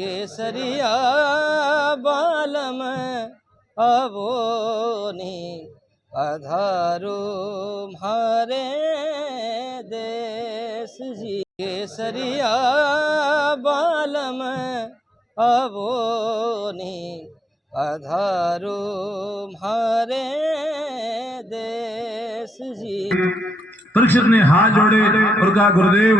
केसरिया बालम अवोनी अधारो मारे देश जी। केसरिया बालम अवोनी अधारो मारे देश जी। परीक्षित ने हाथ जोड़े और कहा, गुरुदेव,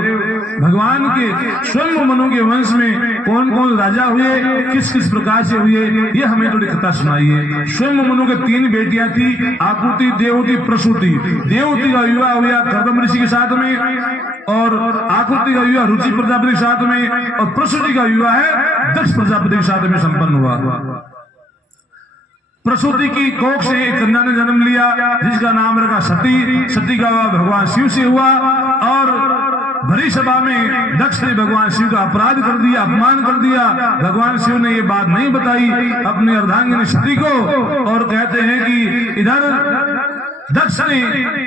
भगवान के स्वयं मनु के वंश में कौन कौन राजा हुए, किस किस प्रकार से हुए, ये हमें थोड़ी कथा सुनाइए। स्वयं मनु के 3 बेटियां थी, आकुति, देवती, प्रसूति। देवती का विवाह हुआ कर्दम ऋषि के साथ में, और आकुति का विवाह रुचि प्रजापति के साथ में, और प्रसूति का विवाह है दक्ष प्रजापति के साथ में संपन्न हुआ। प्रसूति की कोख से एक कन्या ने जन्म लिया जिसका नाम रखा सती। सती का विवाह भगवान शिव से हुआ, और भरी सभा में दक्ष ने भगवान शिव का अपराध कर दिया, अपमान कर दिया। भगवान शिव ने ये बात नहीं बताई अपनी अर्धांगिनी सती को, और कहते हैं कि इधर दक्ष ने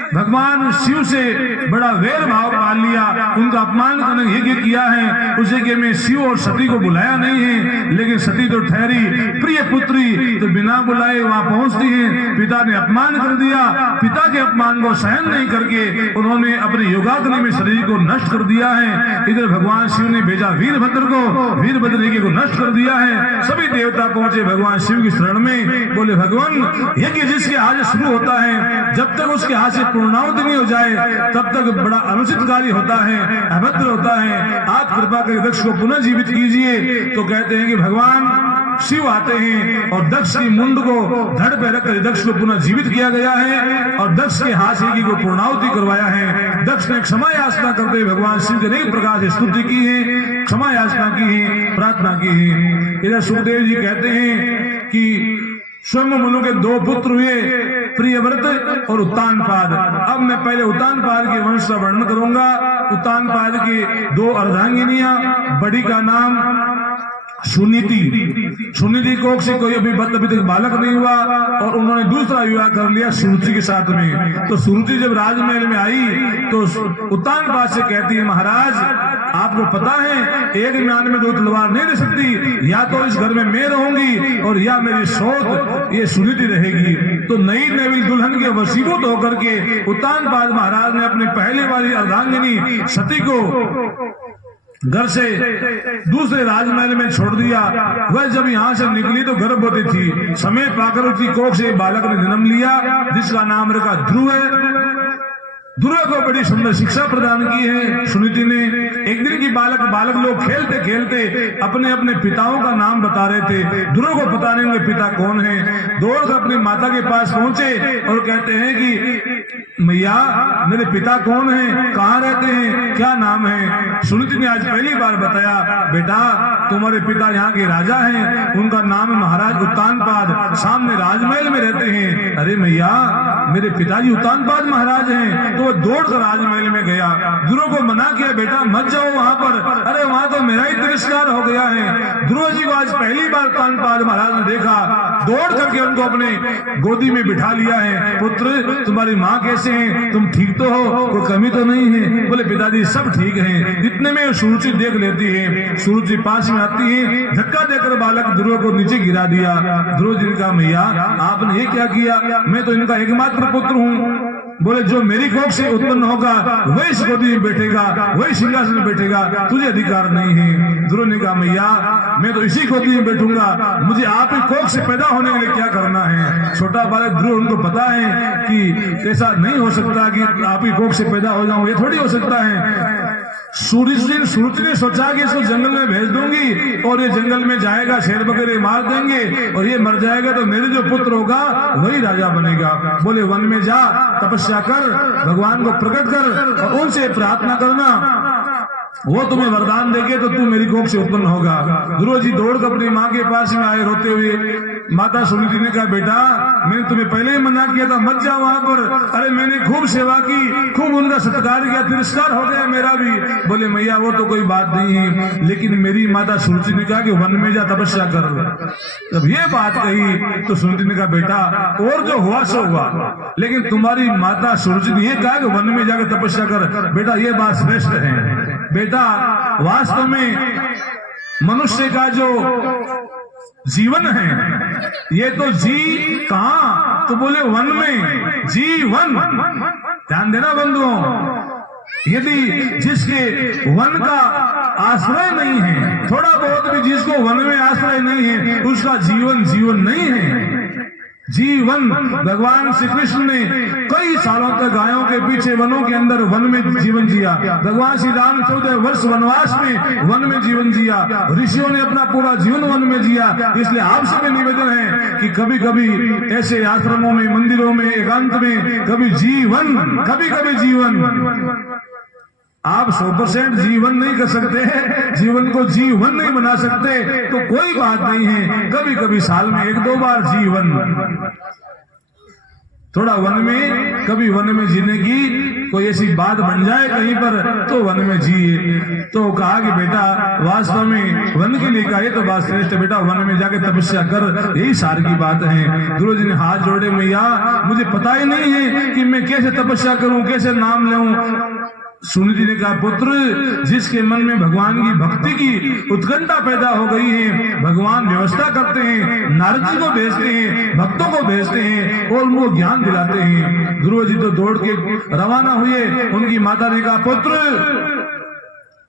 भगवान शिव से बड़ा वैर भाव पाल लिया, उनका अपमान करने यज्ञ किया है। उसे कि मैं शिव और सती को बुलाया नहीं है, लेकिन सती तो ठहरी प्रिय पुत्री, तो बिना बुलाए वहां पहुंचती है। पिता ने अपमान कर दिया, पिता के अपमान को सहन नहीं करके उन्होंने अपने योगाग्नि में शरीर को नष्ट कर दिया है। इधर भगवान शिव ने भेजा वीरभद्र को, वीरभद्र यज्ञ को नष्ट कर दिया है। सभी देवता पहुंचे भगवान शिव की शरण में, बोले भगवान, यज्ञ जिसके हाथ से शुरू होता है, जब तक उसके हाथ से पूर्णाहुति नहीं हो जाए तब तक बड़ा अनुचित कार्य होता है, अभद्र होता है। आप कृपा करके दक्ष को पुनः जीवित कीजिए। तो कहते हैं कि भगवान शिव आते हैं और दक्ष की मुंड को धड़ पे रखकर दक्ष को पुनः जीवित किया गया है, और दक्ष के हाथ से को पूर्णाहुति करवाया है। दक्ष ने क्षमा याचना करते हुए भगवान शिव के अनेक प्रकार से स्तुति की है, क्षमा याचना की है, प्रार्थना की है। इधर सुखदेव जी कहते हैं कि स्वयं मनु के 2 पुत्र हुए, प्रियव्रत और उत्तानपाद। अब मैं पहले उत्तानपाद के वंश का वर्णन करूंगा। उत्तानपाद की 2 अर्धांगिनियां, बड़ी का नाम सुनीति। सुनीति कोख से कोई अभी तक बालक नहीं हुआ, और उन्होंने दूसरा विवाह कर लिया सुरुचि के साथ में। तो सुरुचि जब राजमहल में आई तो उत्तानपाद से कहती है, महाराज आपको पता है एक म्यान में 2 तलवार नहीं रह सकती, या तो इस घर में मैं रहूंगी और या मेरी सौत ये सुनीति रहेगी। तो नई नवी दुल्हन के वसीभूत होकर के उत्तानपाद महाराज ने अपनी पहले वाली अर्धांगिनी सती को घर से दूसरे राजमहल में छोड़ दिया। वह जब यहाँ से निकली तो गर्भवती थी। समय पाकर उसकी कोख से बालक ने जन्म लिया जिसका नाम रखा ध्रुव है। ध्रुव को बड़ी सुंदर शिक्षा प्रदान की है सुनीति ने। एक दिन की बालक लोग खेलते खेलते अपने अपने पिताओं का नाम बता रहे थे। ध्रुव को पता नहीं उनके पिता कौन है। दौड़कर अपनी माता के पास पहुंचे और कहते हैं कि मैया मेरे पिता कौन है, कहाँ रहते हैं, क्या नाम है। सुनीति ने आज पहली बार बताया, बेटा तुम्हारे पिता यहाँ के राजा हैं, उनका नाम है महाराज उत्तानपाद, सामने राजमहल में रहते हैं। अरे मैया मेरे पिताजी उत्तानपाद महाराज हैं। तो वो दौड़कर राजमहल में गया। ध्रुव को मना किया, बेटा मत जाओ वहां पर, अरे वहां तो मेरा ही तिरस्कार हो गया है। ध्रुव जी को आज पहली बार उत्तानपाद महाराज ने देखा, दौड़ करके उनको अपने गोदी में बिठा लिया है। पुत्र तुम्हारी माँ कैसे हैं, तुम ठीक तो हो, कोई कमी तो नहीं है। बोले पिताजी सब ठीक है। इतने में सुरुचि देख लेती है। सुरुचि पास में आती है, धक्का देकर बालक ध्रुव को नीचे गिरा दिया। ध्रुव जी ने कहा, मैया आपने ये क्या किया, मैं तो इनका एकमात्र पुत्र हूँ। बोले जो मेरी कोख से उत्पन्न होगा वही इस गोदी में बैठेगा, वही सिंहासन में बैठेगा, तुझे अधिकार नहीं है। ध्रुव ने कहा, मैया मैं तो इसी गोदी में बैठूंगा, मुझे आप ही कोख से पैदा होने के लिए क्या करना है। छोटा बालक ध्रुव, उनको पता है कि ऐसा नहीं हो सकता कि आप ही कोख से पैदा हो जाऊं, ये थोड़ी हो सकता है। सुरुचि ने सोचा कि इसको जंगल में भेज दूंगी और ये जंगल में जाएगा, शेर बकरे मार देंगे और ये मर जाएगा तो मेरे जो पुत्र होगा वही राजा बनेगा। बोले वन में जा, तपस्या कर, भगवान को प्रकट कर और उनसे प्रार्थना करना, वो तुम्हें वरदान देंगे तो तू मेरी कोख से उत्पन्न होगा। ध्रुव जी दौड़कर अपनी माँ के पास में आए रोते हुए। माता सुनीति ने कहा, बेटा मैंने तुम्हें पहले ही मना किया था, मत जाओ वहां पर। अरे मैंने खूब सेवा की, खूब उनका सत्कार किया, तिरस्कार हो गया मेरा भी। बोले मैया वो तो कोई बात नहीं है, लेकिन मेरी माता सुनीति ने कहा कि वन में जा तपस्या कर। जब ये बात कही तो सुनीति ने कहा, बेटा और जो हुआ सो हुआ, लेकिन तुम्हारी माता सुनीति ने कहा कि वन में जाकर तपस्या कर। बेटा ये बात श्रेष्ठ है। बेटा वास्तव में मनुष्य का जो जीवन है, ये तो जी कहां, तो बोले वन में, जीवन। ध्यान देना बंधुओं, यदि जिसके वन का आश्रय नहीं है, थोड़ा बहुत भी जिसको वन में आश्रय नहीं है, उसका जीवन जीवन नहीं है। जीवन, भगवान श्री कृष्ण ने कई सालों तक गायों के पीछे वनों के अंदर वन में जीवन जिया। भगवान श्री राम 14 वर्ष वनवास में वन में जीवन जिया। ऋषियों ने अपना पूरा जीवन वन में जिया। इसलिए आपसे भी निवेदन है कि कभी कभी ऐसे आश्रमों में, मंदिरों में, एकांत में कभी जीवन, कभी कभी जीवन। आप 100% जीवन नहीं कर सकते, जीवन को जीवन नहीं बना सकते, तो कोई बात नहीं है, कभी कभी साल में 1-2 बार जीवन, थोड़ा वन में, कभी वन में जीने की कोई ऐसी बात बन जाए कहीं पर, तो वन में जिए। तो कहा कि बेटा वास्तव में वन के लिए कहे तो बात श्रेष्ठ, बेटा वन में जाके तपस्या कर, यही सार की बात है। गुरु जी ने हाथ जोड़े, मैया मुझे पता ही नहीं है कि मैं कैसे तपस्या करूं, कैसे नाम लूं। सुनीति जी ने कहा, पुत्र जिसके मन में भगवान की भक्ति की उत्कंठा पैदा हो गई है, भगवान व्यवस्था करते हैं, नारद जी को भेजते हैं, भक्तों को भेजते हैं और उनको ज्ञान दिलाते हैं। गुरु जी तो दौड़ के रवाना हुए। उनकी माता ने कहा, पुत्र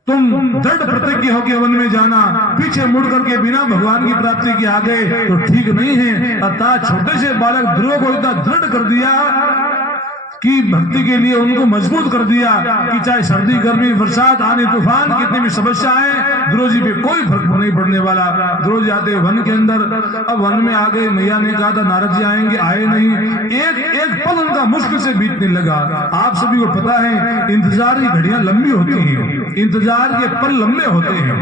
तुम दृढ़ प्रतिज्ञ होकर वन में जाना, पीछे मुड़ करके बिना भगवान की प्राप्ति के आ गए तो ठीक नहीं है। अर्थात छोटे से बालक ध्रुव को इतना दृढ़ कर दिया कि भक्ति के लिए उनको मजबूत कर दिया कि चाहे सर्दी, गर्मी, बरसात, आने, तूफान, कितनी भी समस्या आए, गुरु जी पे कोई फर्क नहीं पड़ने वाला। गुरु जी आते वन के अंदर, अब वन में आ गए। मैया ने कहा था नारद जी आएंगे, आए नहीं। एक पल उनका मुश्किल से बीतने लगा। आप सभी को पता है इंतजार की घड़ियां लंबी होती हैं, इंतजार के पल लंबे होते हैं,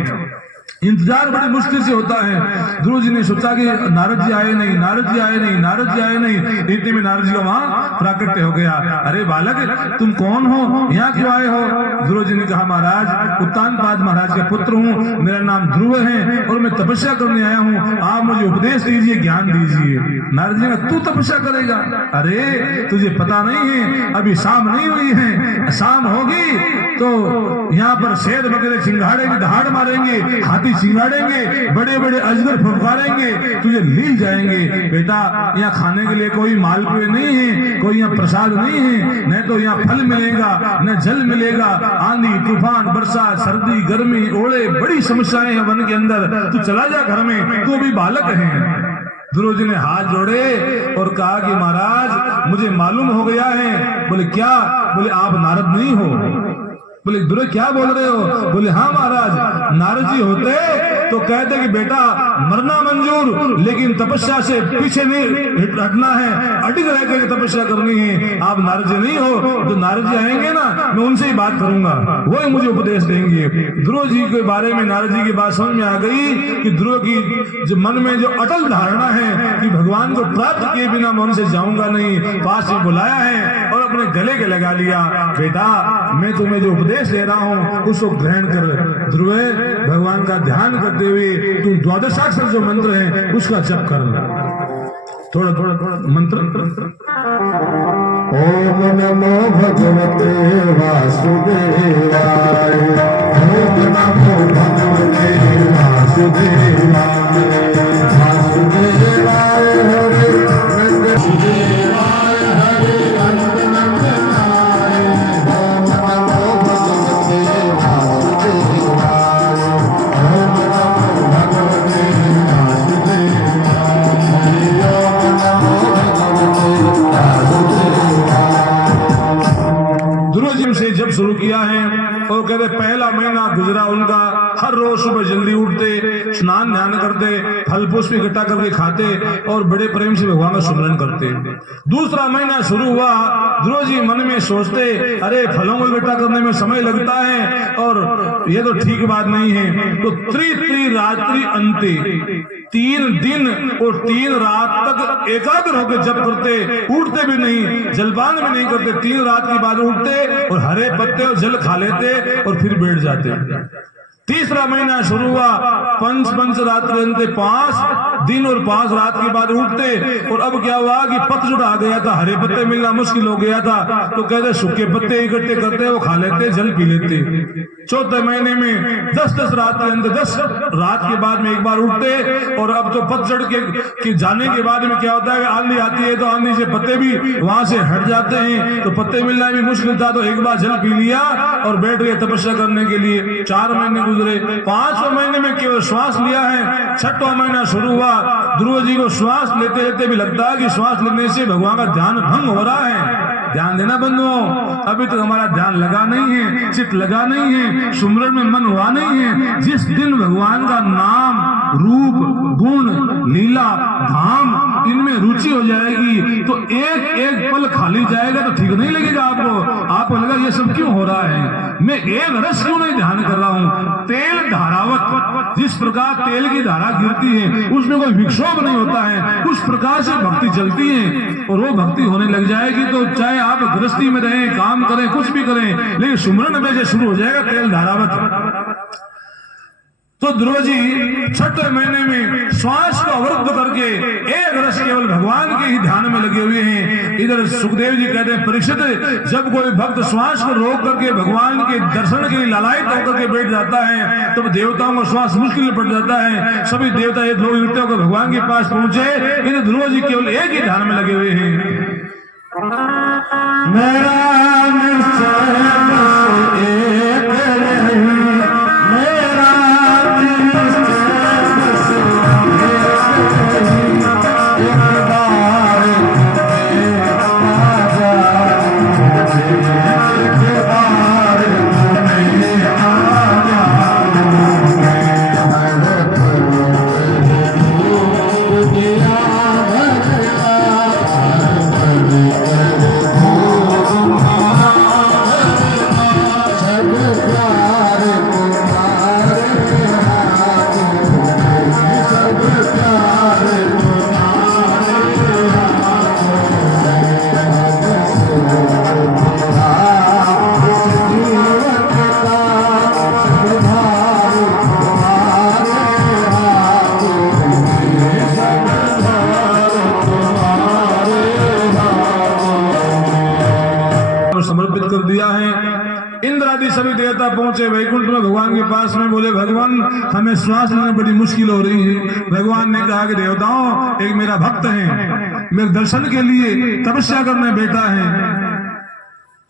इंतजार बड़े मुश्किल से होता है। गुरु जी ने सोचा कि नारद जी आए नहीं, नारद जी आए नहीं, नारद जी आए नहीं। इतने में नारद जी का वहां प्राकट्य हो गया। अरे बालक तुम कौन हो, यहाँ क्यों आए हो? गुरु जी ने कहा, महाराज उत्तानपाद महाराज का पुत्र हूँ, मेरा नाम ध्रुव है और मैं तपस्या करने आया हूँ, आप मुझे उपदेश दीजिए, ज्ञान दीजिए। नारद जी ने कहा, तू तपस्या करेगा? अरे तुझे पता नहीं है, अभी शाम नहीं हुई है, शाम होगी तो यहाँ पर शेर वगैरह चिंगाड़ेंगे, दहाड़ मारेंगे, हाथी चिंगाड़ेंगे, बड़े बड़े अजगर फुफकारेंगे, तुझे लील जाएंगे। बेटा यहाँ खाने के लिए कोई मालपुए नहीं है, कोई यहाँ प्रसाद नहीं है, न तो यहाँ फल मिलेगा न जल मिलेगा। आंधी, तूफान, बरसात, सर्दी, गर्मी, ओले, बड़ी समस्याएं हैं वन के अंदर। तू चला जा घर में, तू अभी बालक है। गुरु जी ने हाथ जोड़े और कहा कि महाराज मुझे मालूम हो गया है। बोले क्या? बोले आप नारद नहीं हो। बोले दुर्गे क्या बोल रहे हो? बोले हाँ महाराज, नारद जी होते तो कहते कि बेटा मरना मंजूर, लेकिन तपस्या से पीछे नहीं हटना है, अटिक रह कर तपस्या करनी है। आप नारद जी नहीं हो तो नारद जी आएंगे ना, मैं उनसे ही बात करूंगा, वो ही मुझे उपदेश देंगे। ध्रुव जी के बारे में नारद जी की बात समझ में आ गई कि ध्रुव की जो मन में जो अटल धारणा है कि भगवान को प्राप्त किए बिना मैं उनसे जाऊंगा नहीं, पास में बुलाया है और अपने गले के लगा लिया। बेटा मैं तुम्हें जो उपदेश दे रहा हूँ उसको ग्रहण कर। ध्रुव भगवान का ध्यान करते हुए तुम द्वादशाक्षर जो मंत्र है उसका जप कर। थोड़ा थोड़ा मंत्र। ओम नमो भगवते वासुदेवाय, ओम नमो भगवते वासुदेवाय, वासुदेवाय हरे वासुदेवाय हरे नंदनाय, ओम नमो भगवते वासुदेवाय, ओम नमो भगवते वासुदेवाय, ओम नमो भगवते वासुदेवाय। ध्रुव जी से जब शुरू किया है और कहते पहला महीना गुजरा उनका, हर रोज सुबह जल्दी उठते, स्नान ध्यान करते, फल पुष्प इकट्ठा करके खाते और बड़े प्रेम से भगवान का सुमरन करते। दूसरा महीना शुरू हुआ, ध्रुव जी मन में सोचते अरे फलों को इकट्ठा करने में समय लगता है और ये तो ठीक बात नहीं है। तो त्रि रात्रि अंते 3 दिन और 3 रात तक एकाग्र होकर जप करते, उठते भी नहीं, जलपान भी नहीं करते, 3 रात के बाद उठते और हरे पत्ते और जल खा लेते और फिर बैठ जाते। तीसरा महीना शुरू हुआ, पंच रात्रि अंते 5 दिन और 5 रात के बाद उठते। और अब क्या हुआ कि पतझड़ आ गया था, हरे पत्ते मिलना मुश्किल हो गया था, तो कहते सूखे पत्ते इकट्ठे करते, वो खा लेते, जल पी लेते। चौथे महीने में 10 रात्रि अंत रात के बाद में एक बार उठते, और अब तो पतझड़ के जाने के बाद में क्या होता है, आंधी आती है तो आंधी से पत्ते भी वहां से हट जाते हैं, तो पत्ते मिलना भी मुश्किल था। तो एक बार जल पी लिया और बैठ गए तपस्या करने के लिए। 4 महीने गुजरे, 5वें महीने में केवल श्वास लिया है, 6वां महीना शुरू हुआ। ध्रुव जी को श्वास लेते लेते भी लगता है कि श्वास लेने से भगवान का ध्यान भंग हो रहा है। ध्यान देना बंधुओं, अभी तक हमारा ध्यान लगा नहीं है, चित्त लगा नहीं है, सुमरन में मन हुआ नहीं है। जिस दिन भगवान का नाम, रूप, गुण, लीला, धाम इनमें रुचि हो जाएगी तो एक एक पल खाली जाएगा तो ठीक नहीं लगेगा आपको लगा ये सब क्यों हो रहा है, मैं एक रस क्यों नहीं ध्यान कर रहा हूं। तेल धारावत, जिस प्रकार तेल की धारा गिरती है उसमें कोई विक्षोभ नहीं होता है, उस प्रकार से भक्ति चलती है। और वो भक्ति होने लग जाएगी तो चाहे आप गृहस्थी में रहें, काम करें, कुछ भी करें, लेकिन सुमरन में जो शुरू हो जाएगा तेल धारावत। तो ध्रुव जी 6वें महीने में श्वास को अवरुद्ध करके एक रस केवल भगवान के ही ध्यान में लगे हुए हैं। इधर सुखदेव जी कहते हैं, परीक्षित, जब कोई भक्त श्वास को रोक करके भगवान के दर्शन के लिए लालायित होकर के बैठ जाता है तब देवताओं को श्वास मुश्किल में पड़ जाता है। सभी देवता एक लोग इकट्ठे होकर भगवान के पास पहुंचे, इधर ध्रुव जी केवल एक ही ध्यान में लगे हुए हैं। मेरा निश्चय एक नहीं, मेरा समर्पित कर दिया है। इंद्र आदि सभी देवता पहुंचे वैकुंठ में भगवान के पास में, बोले भगवान हमें श्वास लेने में बड़ी मुश्किल हो रही है। भगवान ने कहा कि देवताओं, एक मेरा भक्त है, मेरे दर्शन के लिए तपस्या करने बैठा है,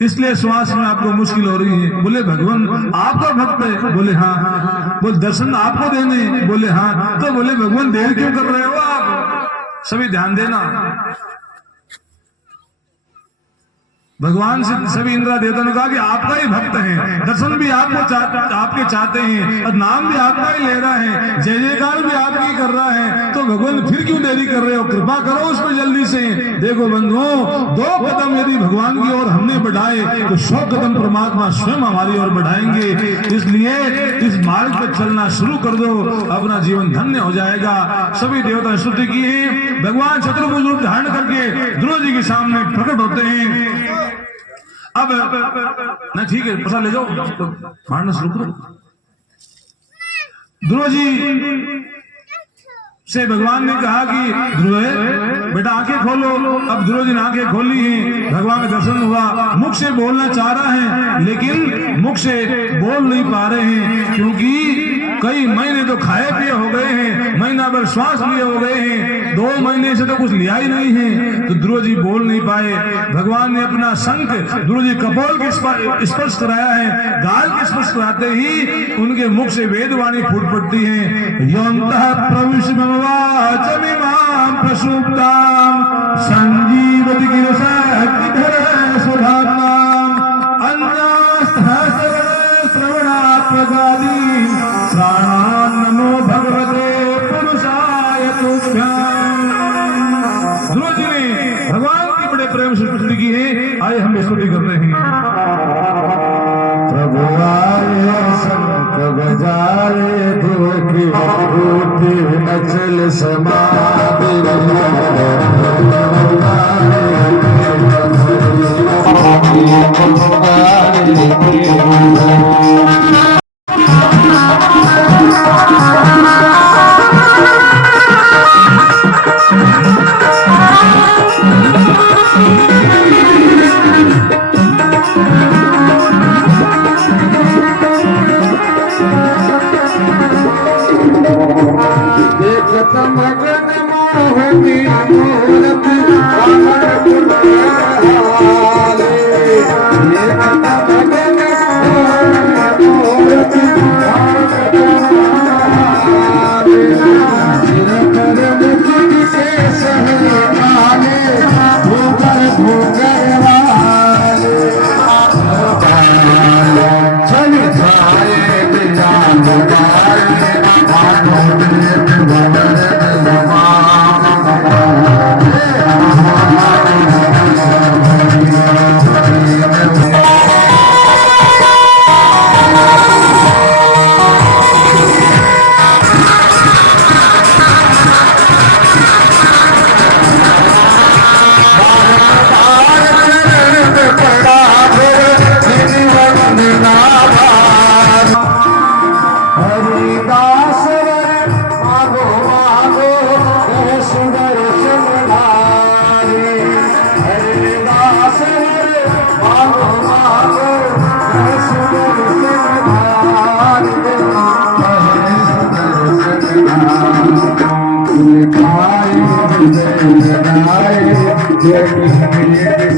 इसलिए श्वास में आपको मुश्किल हो रही है। बोले भगवान आपका भक्त है? बोले हाँ। बोले दर्शन आपको देने? बोले हाँ। तो बोले भगवान देर क्यों कर रहे हो आप? सभी ध्यान देना, भगवान से सभी इंद्र देवता ने कहा कि आपका ही भक्त है, दर्शन भी आपके चाहते हैं और नाम भी आपका ही ले रहा है, जय जयकार भी आपकी ही कर रहा है, तो भगवान फिर क्यों देरी कर रहे हो? कृपा करो उस पर जल्दी से। देखो बंधुओं, 2 कदम यदि भगवान की ओर हमने बढ़ाए तो 100 कदम परमात्मा स्वयं हमारी ओर बढ़ाएंगे। इसलिए इस मार्ग पर चलना शुरू कर दो, अपना जीवन धन्य हो जाएगा। सभी देवता स्तुति की है। भगवान चतुर्भुज रूप धारण करके ध्रुव जी के सामने प्रकट होते हैं। अब ना ठीक है, प्रसाद ले जाओ, मारना शुरू करो। ध्रुव जी से भगवान ने कहा कि ध्रुव बेटा आंखें खोलो। अब ध्रुव जी ने आंखें खोली हैं, भगवान का दर्शन हुआ। मुख से बोलना चाह रहा है लेकिन मुख से बोल नहीं पा रहे हैं, क्योंकि कई महीने तो खाए पिए हो गए हैं, महीना भर श्वास लिए हो गए हैं, 2 महीने से तो कुछ लिया ही नहीं है, तो ध्रुव जी बोल नहीं पाए। भगवान ने अपना शंख ध्रुव जी कपोल के स्पर्श कराया है। गाल के स्पर्श कराते ही उनके मुख से वेदवाणी फूट पड़ती है। योऽन्तः प्रविश्य वाचमिमां प्रसुप्तां संजीवति गिरिशक्तिधर सुधात्मां अन्यस्थः श्रवणात् प्रगादि प्राणान् नमो भगवते पुरुषाय तुभ्यं। ध्रुव जी ने भगवान की बड़े प्रेम से स्तुति की है। आइए हम स्तुति करते हैं। प्रभु आए शंख बजाए, धोखे टूटे अचल समाधि देखत मगन मोहनी मूरत रावण कुलहारे देखत मगन मोहनी मूरत रावण कुलहारे सिर पर मुकुट के सहरे काले भूकर भूकर वाले चल जाए बिना बुलाए आंखों में भंवर हरिदास मागो मागो सुदर्शन धारे हरिदास मागो मागो सुदर्शन धारे सुदर्शन धारे